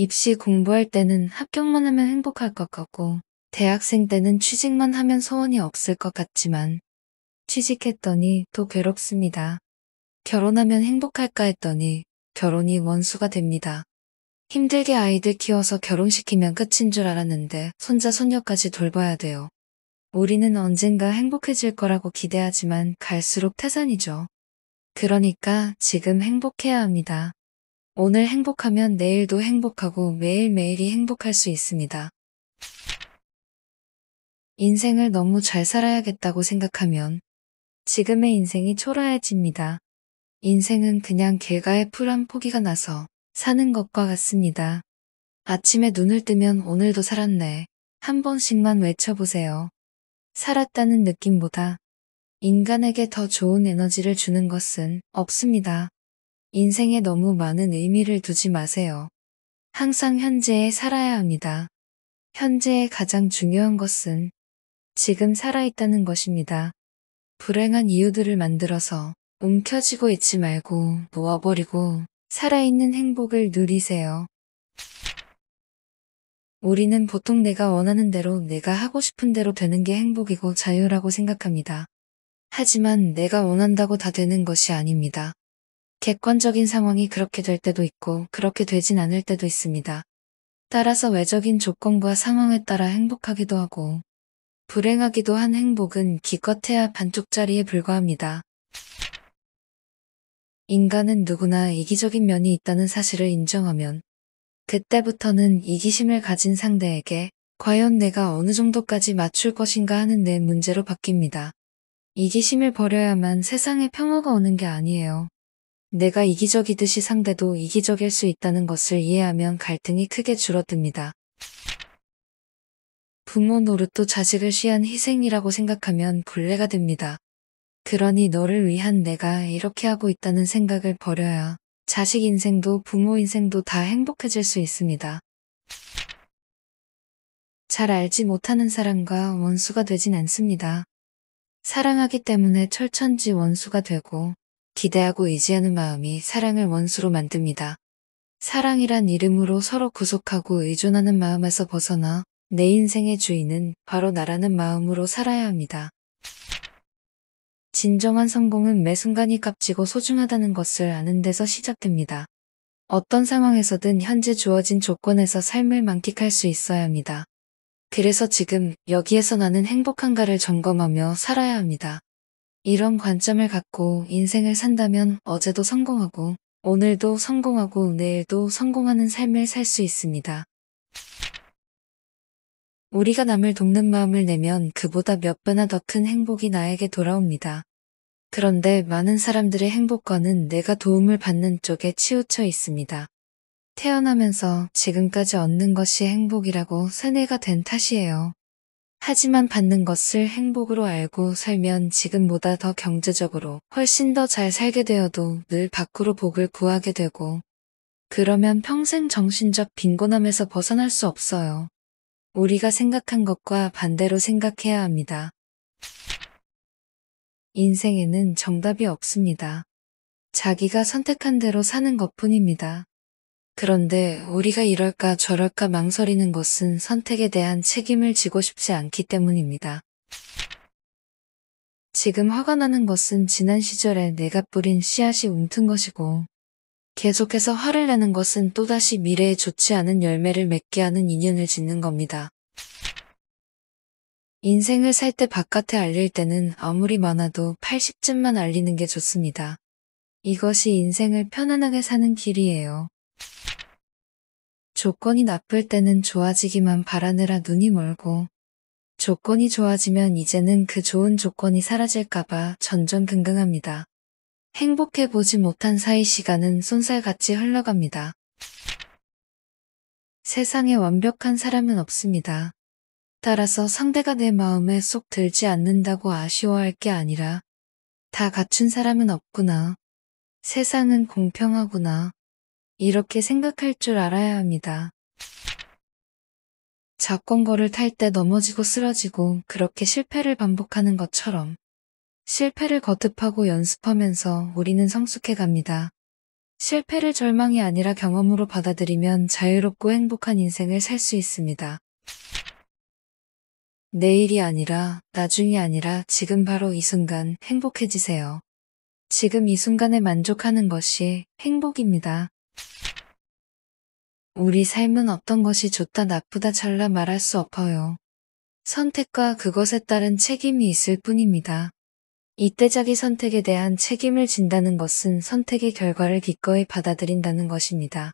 입시 공부할 때는 합격만 하면 행복할 것 같고, 대학생 때는 취직만 하면 소원이 없을 것 같지만, 취직했더니 또 괴롭습니다. 결혼하면 행복할까 했더니, 결혼이 원수가 됩니다. 힘들게 아이들 키워서 결혼시키면 끝인 줄 알았는데, 손자 손녀까지 돌봐야 돼요. 우리는 언젠가 행복해질 거라고 기대하지만 갈수록 태산이죠. 그러니까 지금 행복해야 합니다. 오늘 행복하면 내일도 행복하고 매일매일이 행복할 수 있습니다. 인생을 너무 잘 살아야겠다고 생각하면 지금의 인생이 초라해집니다. 인생은 그냥 길가에 풀 한 포기가 나서 사는 것과 같습니다. 아침에 눈을 뜨면 오늘도 살았네. 한 번씩만 외쳐보세요. 살았다는 느낌보다 인간에게 더 좋은 에너지를 주는 것은 없습니다. 인생에 너무 많은 의미를 두지 마세요. 항상 현재에 살아야 합니다. 현재의 가장 중요한 것은 지금 살아있다는 것입니다. 불행한 이유들을 만들어서 움켜쥐고 있지 말고 놓아버리고 살아있는 행복을 누리세요. 우리는 보통 내가 원하는 대로 내가 하고 싶은 대로 되는 게 행복이고 자유라고 생각합니다. 하지만 내가 원한다고 다 되는 것이 아닙니다. 객관적인 상황이 그렇게 될 때도 있고 그렇게 되진 않을 때도 있습니다. 따라서 외적인 조건과 상황에 따라 행복하기도 하고 불행하기도 한 행복은 기껏해야 반쪽짜리에 불과합니다. 인간은 누구나 이기적인 면이 있다는 사실을 인정하면 그때부터는 이기심을 가진 상대에게 과연 내가 어느 정도까지 맞출 것인가 하는 내 문제로 바뀝니다. 이기심을 버려야만 세상에 평화가 오는 게 아니에요. 내가 이기적이듯이 상대도 이기적일 수 있다는 것을 이해하면 갈등이 크게 줄어듭니다. 부모 노릇도 자식을 위한 희생이라고 생각하면 굴레가 됩니다. 그러니 너를 위한 내가 이렇게 하고 있다는 생각을 버려야 자식 인생도 부모 인생도 다 행복해질 수 있습니다. 잘 알지 못하는 사람과 원수가 되진 않습니다. 사랑하기 때문에 철천지 원수가 되고 기대하고 의지하는 마음이 사랑을 원수로 만듭니다. 사랑이란 이름으로 서로 구속하고 의존하는 마음에서 벗어나 내 인생의 주인은 바로 나라는 마음으로 살아야 합니다. 진정한 성공은 매 순간이 값지고 소중하다는 것을 아는 데서 시작됩니다. 어떤 상황에서든 현재 주어진 조건에서 삶을 만끽할 수 있어야 합니다. 그래서 지금 여기에서 나는 행복한가를 점검하며 살아야 합니다. 이런 관점을 갖고 인생을 산다면 어제도 성공하고 오늘도 성공하고 내일도 성공하는 삶을 살 수 있습니다. 우리가 남을 돕는 마음을 내면 그보다 몇 배나 더 큰 행복이 나에게 돌아옵니다. 그런데 많은 사람들의 행복과는 내가 도움을 받는 쪽에 치우쳐 있습니다. 태어나면서 지금까지 얻는 것이 행복이라고 세뇌가 된 탓이에요. 하지만 받는 것을 행복으로 알고 살면 지금보다 더 경제적으로 훨씬 더 잘 살게 되어도 늘 밖으로 복을 구하게 되고 그러면 평생 정신적 빈곤함에서 벗어날 수 없어요. 우리가 생각한 것과 반대로 생각해야 합니다. 인생에는 정답이 없습니다. 자기가 선택한 대로 사는 것뿐입니다. 그런데 우리가 이럴까 저럴까 망설이는 것은 선택에 대한 책임을 지고 싶지 않기 때문입니다. 지금 화가 나는 것은 지난 시절에 내가 뿌린 씨앗이 움튼 것이고 계속해서 화를 내는 것은 또다시 미래에 좋지 않은 열매를 맺게 하는 인연을 짓는 겁니다. 인생을 살 때 바깥에 알릴 때는 아무리 많아도 80쯤만 알리는 게 좋습니다. 이것이 인생을 편안하게 사는 길이에요. 조건이 나쁠 때는 좋아지기만 바라느라 눈이 멀고 조건이 좋아지면 이제는 그 좋은 조건이 사라질까봐 전전긍긍합니다. 행복해보지 못한 사이 시간은 쏜살같이 흘러갑니다. 세상에 완벽한 사람은 없습니다. 따라서 상대가 내 마음에 쏙 들지 않는다고 아쉬워할 게 아니라 다 갖춘 사람은 없구나. 세상은 공평하구나. 이렇게 생각할 줄 알아야 합니다. 자전거를 탈 때 넘어지고 쓰러지고 그렇게 실패를 반복하는 것처럼 실패를 거듭하고 연습하면서 우리는 성숙해 갑니다. 실패를 절망이 아니라 경험으로 받아들이면 자유롭고 행복한 인생을 살 수 있습니다. 내일이 아니라, 나중이 아니라 지금 바로 이 순간 행복해지세요. 지금 이 순간에 만족하는 것이 행복입니다. 우리 삶은 어떤 것이 좋다 나쁘다 잘라 말할 수 없어요. 선택과 그것에 따른 책임이 있을 뿐입니다. 이때 자기 선택에 대한 책임을 진다는 것은 선택의 결과를 기꺼이 받아들인다는 것입니다.